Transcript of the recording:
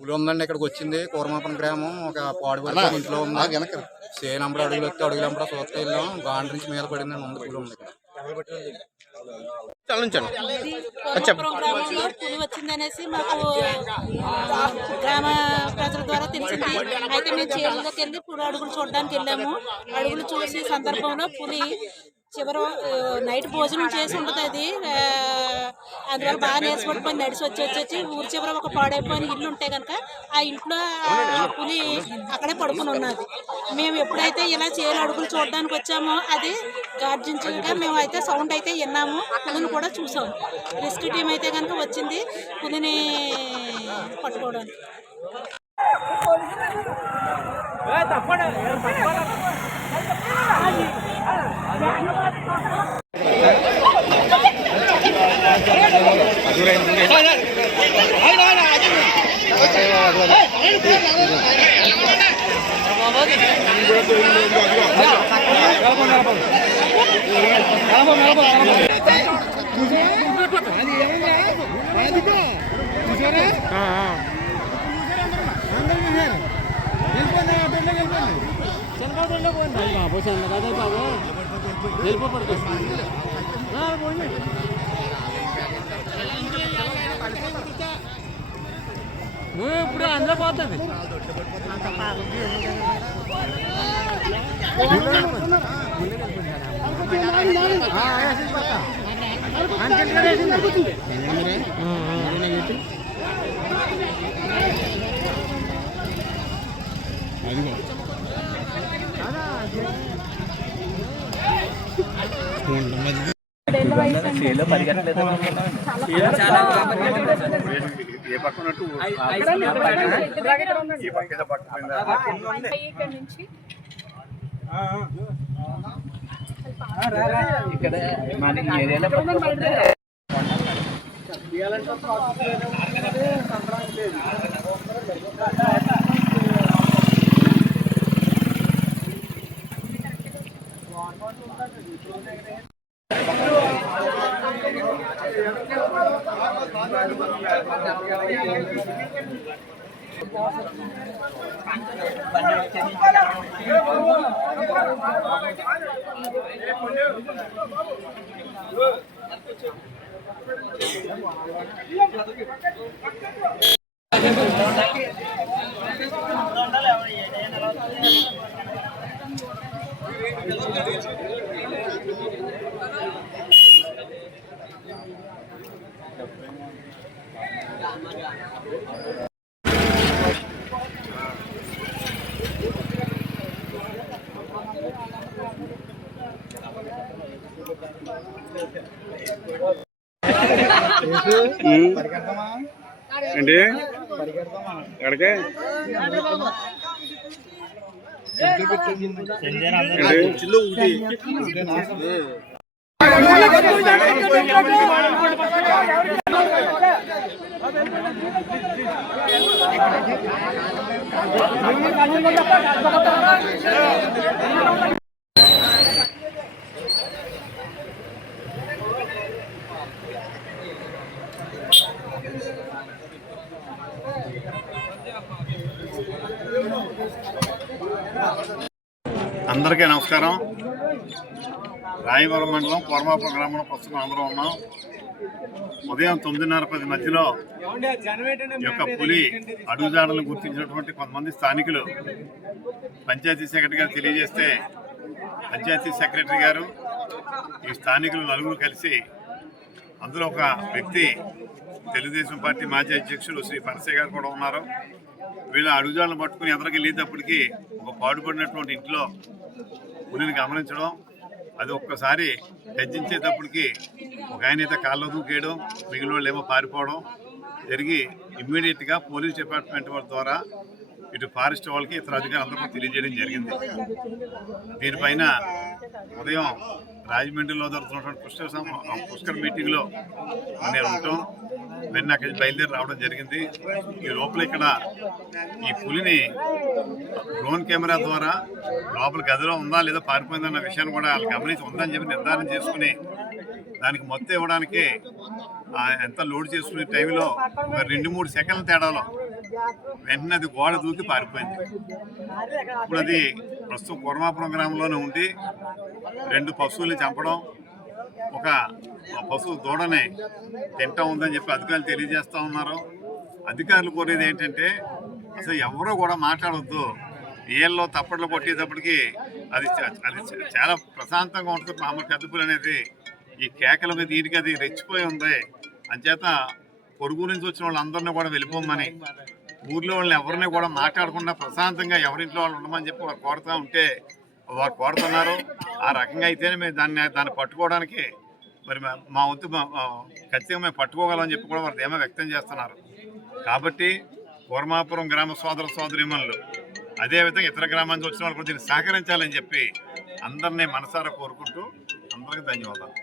పులి ఉందండి. ఇక్కడికి వచ్చింది కూరమాపన గ్రామం. ఒక పాడుబడి ఇంట్లో ఉంది. సేనంబడి అడుగులు వస్తే అడుగులంపడ చూస్తే వెళ్ళాం. గాండ్రి నుంచి మీద పడిందండి. ఉంది పులి ఉంది పులి వచ్చిందనేసి మాకు గ్రామ ప్రజల ద్వారా తెలిసింది. అయితే మేము చీరలకి వెళ్ళి పులి అడుగులు చూడడానికి వెళ్ళాము. అడుగులు చూసి సందర్భంలో పులి చివరి నైట్ భోజనం చేసి ఉంటుంది. అది అందువల్ల బాగా నేర్చుకుంటుకొని నడిచి వచ్చి ఊరి చివర ఒక పాడైపోయిన ఇల్లు ఉంటే కనుక ఆ ఇంట్లో పులి అక్కడే పడుకుని ఉన్నది. మేము ఎప్పుడైతే ఇలా చీరలు అడుగులు చూడడానికి వచ్చామో అది గార్జించగా మేము అయితే సౌండ్ అయితే విన్నాము. పులిని కూడా చూసాము. రెస్క్యూ టీం అయితే కనుక వచ్చింది పులిని పట్టుకోవడానికి. ఇప్పుడు అందులో పోతుంది. ఇక్కడ మన ఏరియాలో ఏంటి ఎక్కడికే అందరికీ నమస్కారం. రాయవరం మండలం కోరమాపురం గ్రామంలో ప్రస్తుతం అందరం ఉన్నాం. ఉదయం 9:30-10 మధ్యలో ఈ యొక్క పులి అడుగుజాడలను గుర్తించినటువంటి కొంతమంది స్థానికులు పంచాయతీ సెక్రటరీ గారు తెలియజేస్తే పంచాయతీ సెక్రటరీ గారు ఈ స్థానికులు నలుగురు కలిసి అందులో ఒక వ్యక్తి తెలుగుదేశం పార్టీ మాజీ అధ్యక్షులు శ్రీ పరసయ్య గారు కూడా ఉన్నారు. వీళ్ళ అడుగుజాడలను పట్టుకుని ఎదరికి వెళ్ళేటప్పటికి ఒక పాడుపడినటువంటి ఇంట్లో పులిని గమనించడం, అది ఒక్కసారి గర్జించేటప్పటికి ఒక ఆయన అయితే కాళ్ళలో దూకేయడం, మిగిలిన వాళ్ళు ఏమో పారిపోవడం జరిగి ఇమ్మీడియట్గా పోలీస్ డిపార్ట్మెంట్ వాళ్ళ ద్వారా ఇటు ఫారెస్ట్ వాళ్ళకి ఇతర అధికారులందరికీ తెలియజేయడం జరిగింది. దీనిపైన ఉదయం రాజమండ్రిలో జరుగుతున్నటువంటి పుష్కర్ మీటింగ్లో నేను ఉంటాం. వెన్న అక్కడి బయలుదేరి రావడం జరిగింది. ఈ లోపల ఇక్కడ ఈ పులిని డ్రోన్ కెమెరా ద్వారా లోపల గదిలో ఉందా లేదా పారిపోయిందన్న విషయాన్ని కూడా వాళ్ళు గమనించి ఉందని చెప్పి నిర్ధారణ చేసుకుని దానికి మొత్తం ఇవ్వడానికి ఎంత లోడ్ చేసుకునే టైంలో ఒక 2-3 సెకండ్ల తేడాలో వెంటనే అది గోడ దూకి పారిపోయింది. ఇప్పుడు అది ప్రస్తుతం కోరమాపురం గ్రామంలోనే ఉండి 2 పశువుల్ని చంపడం, ఒక పశువు దూడని తింటా ఉందని చెప్పి అధికారులు తెలియజేస్తూ ఉన్నారు. అధికారులు కోరేది ఏంటంటే అసలు ఎవరో కూడా మాట్లాడవద్దు. ఏళ్ళలో తప్పట్లు కొట్టేటప్పటికి అది చాలా ప్రశాంతంగా ఉంటుంది. మామూలు పెద్దపులి అనేది ఈ కేకల మీద దీనికి అది రెచ్చిపోయి ఉంది. అంచేత పొరుగు నుంచి వచ్చిన వాళ్ళందరినీ కూడా వెళ్ళిపోమని, ఊర్లో వాళ్ళని ఎవరిని కూడా మాట్లాడకుండా ప్రశాంతంగా ఎవరింట్లో వాళ్ళు ఉండమని చెప్పి వారు కోరుతూ ఉంటే వారు కోరుతున్నారు. ఆ రకంగా అయితేనే మేము దాన్ని పట్టుకోవడానికి మరి మా వంతు ఖచ్చితంగా మేము పట్టుకోగలమని చెప్పి కూడా వారు ధీమా వ్యక్తం చేస్తున్నారు. కాబట్టి కోరమాపురం గ్రామ సోదర సోదరీమణులు అదేవిధంగా ఇతర గ్రామాల నుంచి వచ్చిన వాళ్ళు కూడా దీన్ని సహకరించాలని చెప్పి అందరినీ మనసారా కోరుకుంటూ అందరికీ ధన్యవాదాలు.